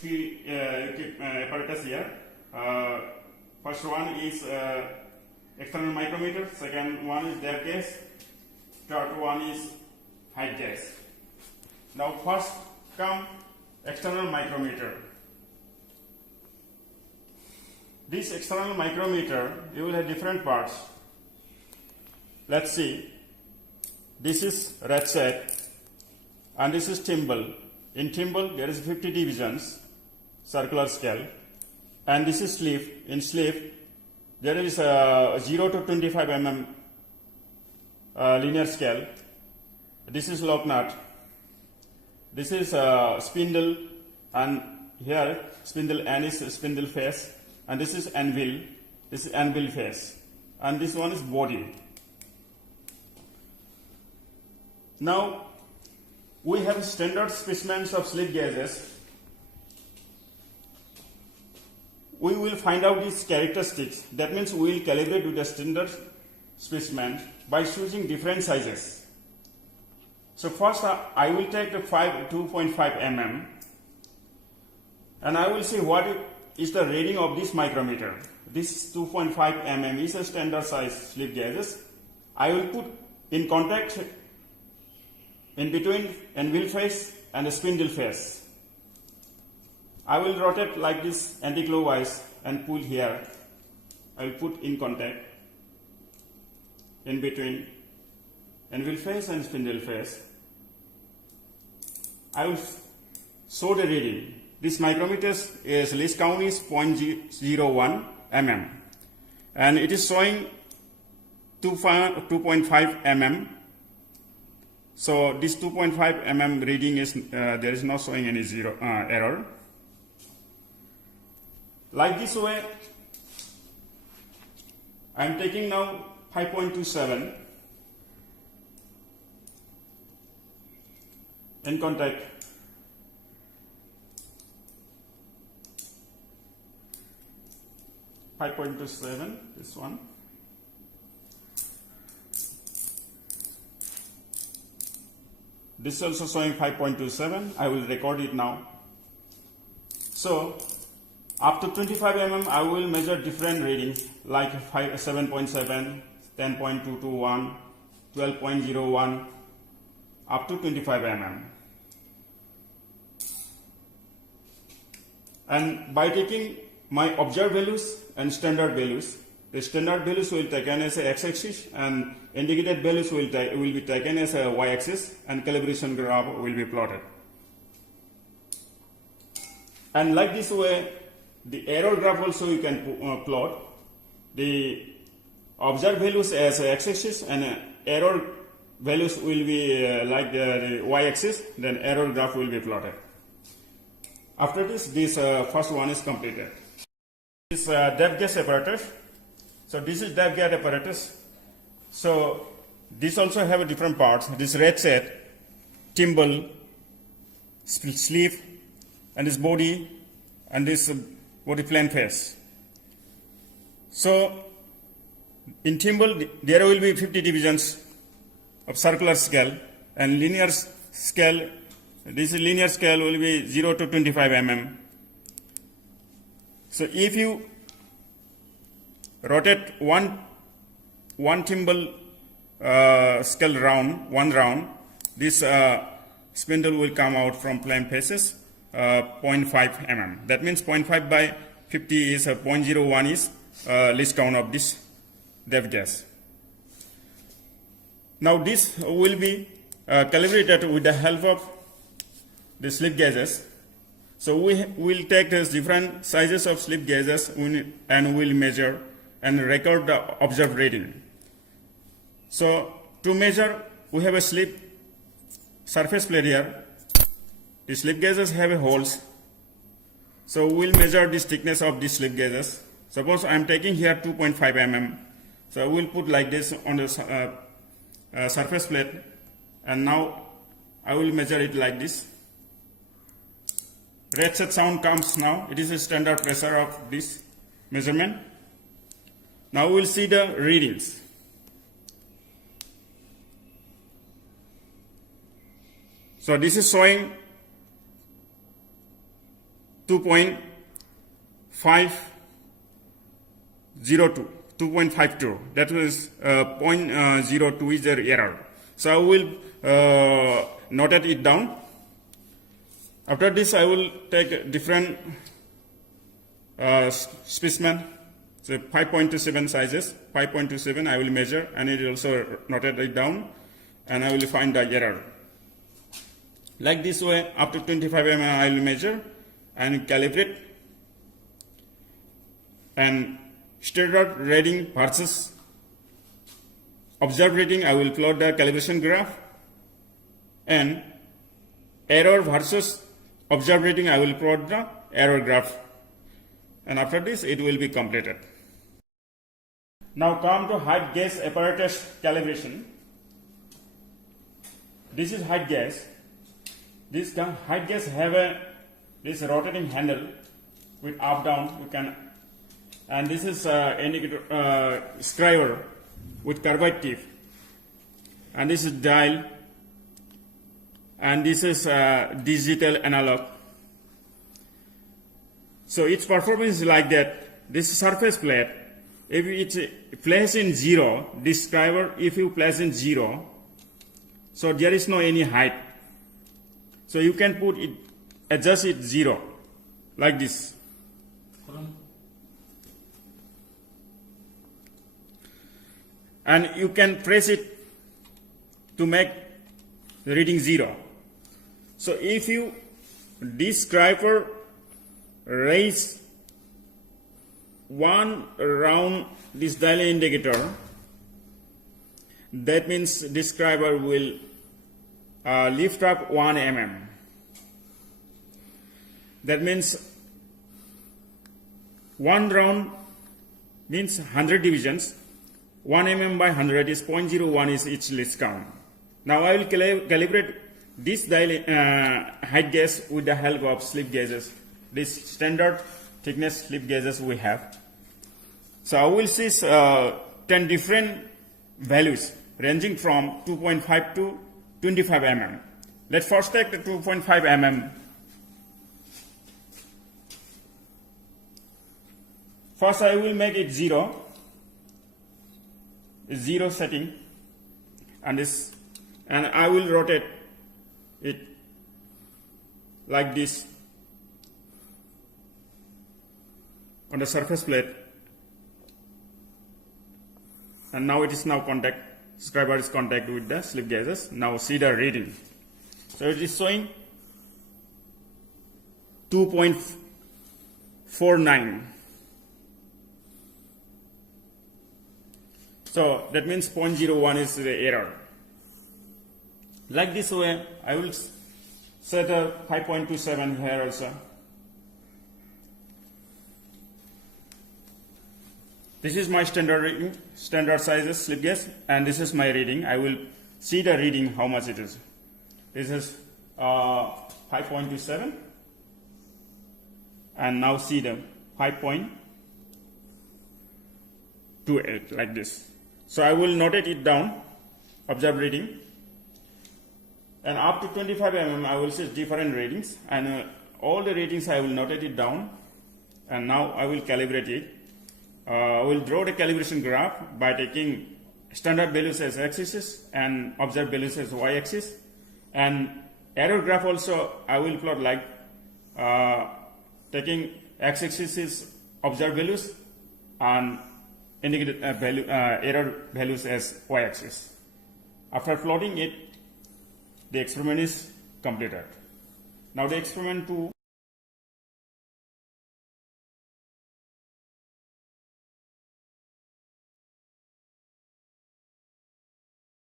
Three apparatus here. First one is external micrometer, second one is depth gauge, third one is height gauge. Now first come external micrometer. This external micrometer, you will have different parts. Let's see. This is ratchet and this is thimble. In thimble there is 50 divisions, circular scale, and this is sleeve. In sleeve there is 0 to 25 mm linear scale. This is lock nut. This is spindle, and here spindle N is spindle face, and this is anvil. This is anvil face, and this one is body. Now we have standard specimens of slip gauges. We will find out these characteristics. That means we will calibrate with the standard specimen by choosing different sizes. So first I will take the 2.5 mm and I will see what is the reading of this micrometer. This 2.5 mm is a standard size slip gauges. I will put in contact in between anvil face and the spindle face. I will rotate like this anti-clockwise and pull here. I will put in contact in between anvil face and spindle face. I will show the reading. This micrometer's least count is 0.01 mm and it is showing 2.5 mm. So this 2.5 mm reading is there is not showing any error. Like this way, I am taking now 5.27 in contact. This one. This is also showing 5.27. I will record it now. So up to 25 mm I will measure different readings like 7.7, 10.221, 12.01 up to 25 mm. And by taking my observed values and standard values, the standard values will be taken as a x-axis and indicated values will be taken as a y-axis, and calibration graph will be plotted. And like this way, the error graph also you can plot. The observed values as x-axis and error values will be like the y-axis, then error graph will be plotted. After this first one is completed. This depth gauge apparatus. So this is depth gauge apparatus. So this also have a different parts. This ratchet, thimble, sleeve, and this body, and this body plane face. So in thimble there will be 50 divisions of circular scale, and linear scale. This linear scale will be 0 to 25 mm. So if you rotate one thimble scale round, one round, this spindle will come out from plane faces 0.5 mm. That means 0.5 by 50 is 0.01 is least count of this depth gauge. Now this will be calibrated with the help of the slip gauges. So we will take these different sizes of slip gauges and we'll measure and record the observed reading. So to measure, we have a slip surface plate here. The slip gauges have holes. So we'll measure this thickness of the slip gauges. Suppose I am taking here 2.5 mm. So we'll put like this on the surface plate, and now I will measure it like this. Ratchet sound comes now. It is a standard pressure of this measurement. Now we will see the readings. So this is showing 2.52. That means 0.02 is the error. So I will note it down. After this, I will take a different specimen. So 5.27 sizes, 5.27 I will measure, and it also noted it down, and I will find the error. Like this way, up to 25 mm I will measure and calibrate, and standard reading versus observed reading, I will plot the calibration graph, and error versus observed reading, I will plot the error graph, and after this it will be completed. Now come to height gauge apparatus calibration. This is height gauge. This height gauge have this rotating handle with up down. You can, and this is indicator scriber with curved tip, and this is dial, and this is digital analog. So its performance is like that. This surface plate, if it's placed in 0, this scriber, if you place in 0, so there is no any height. So you can put it, adjust it 0, like this. And you can press it to make the reading 0. So if you, this scriber raise one around this dial indicator, that means this scriber will lift up 1 mm. That means one round means 100 divisions. 1 mm by 100 is 0.01 is each least count. Now I will calibrate this dial height gauge with the help of slip gauges. This standard thickness slip gauges we have. So I will see 10 different values ranging from 2.5 to 25 mm. Let's first take the 2.5 mm. First I will make it 0 setting, and this, and I will rotate it like this on the surface plate, and now it is now contact, scriber is contact with the slip gauges. Now see the reading. So it is showing 2.49. So that means 0.01 is the error. Like this way, I will set a 5.27 here also. This is my standard reading, standard sizes slip gauge, and this is my reading. I will see the reading how much it is. This is 5.27, and now see the 5.28 like this. So I will notate it down, observe reading, and up to 25 mm I will see different readings, and all the readings I will notate it down, and now I will calibrate it. I will draw the calibration graph by taking standard values as x-axis and observed values as y-axis, and error graph also I will plot like taking x-axis is observed values and indicated error values as y-axis. After plotting it, the experiment is completed. Now the experiment 2